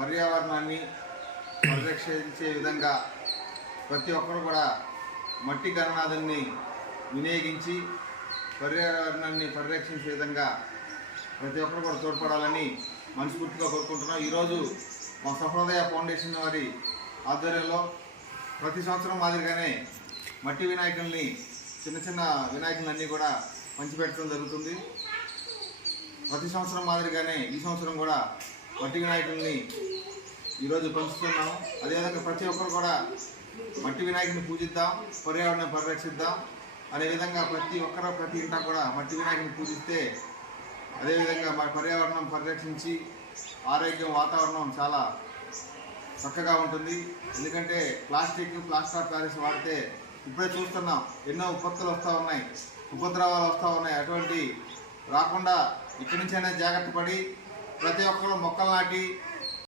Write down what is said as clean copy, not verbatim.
పర్యావరణాన్ని పరిరక్షించే విధంగా ప్రతి ఒక్కరు కూడా మట్టి గణనాథుని వినియోగించి పర్యావరణాన్ని పరిరక్షించే విధంగా ప్రతి ఒక్కరు కూడా తోడ్పడాలని మనస్ఫూర్తిగా కోరుకుంటున్నాం. ఈరోజు మా సహృదయ ఫౌండేషన్ వారి ఆధ్వర్యంలో ప్రతి సంవత్సరం మాదిరిగానే మట్టి వినాయకుల్ని చిన్న చిన్న వినాయకులన్నీ కూడా పంచిపెట్టడం జరుగుతుంది. ప్రతి సంవత్సరం మాదిరిగానే ఈ సంవత్సరం కూడా మట్టి వినాయకుల్ని ఈరోజు పంచుతున్నాము. అదేవిధంగా ప్రతి ఒక్కరు కూడా మట్టి వినాయకుని పూజిద్దాం, పర్యావరణాన్ని పరిరక్షిద్దాం అనే విధంగా ప్రతి ఒక్కరు ప్రతి ఇంటా కూడా మట్టి వినాయకుని పూజిస్తే అదేవిధంగా మా పర్యావరణం పరిరక్షించి ఆరోగ్యం వాతావరణం చాలా చక్కగా ఉంటుంది. ఎందుకంటే ప్లాస్టర్ ఆఫ్ ప్యారిస్ వాడితే ఇప్పుడే చూస్తున్నాం ఎన్నో ఉపద్రవాలు వస్తూ ఉన్నాయి. అటువంటి రాకుండా ఇక్కడి నుంచైనా జాగ్రత్త పడి ప్రతి ఒక్కరు మొక్కలు నాటి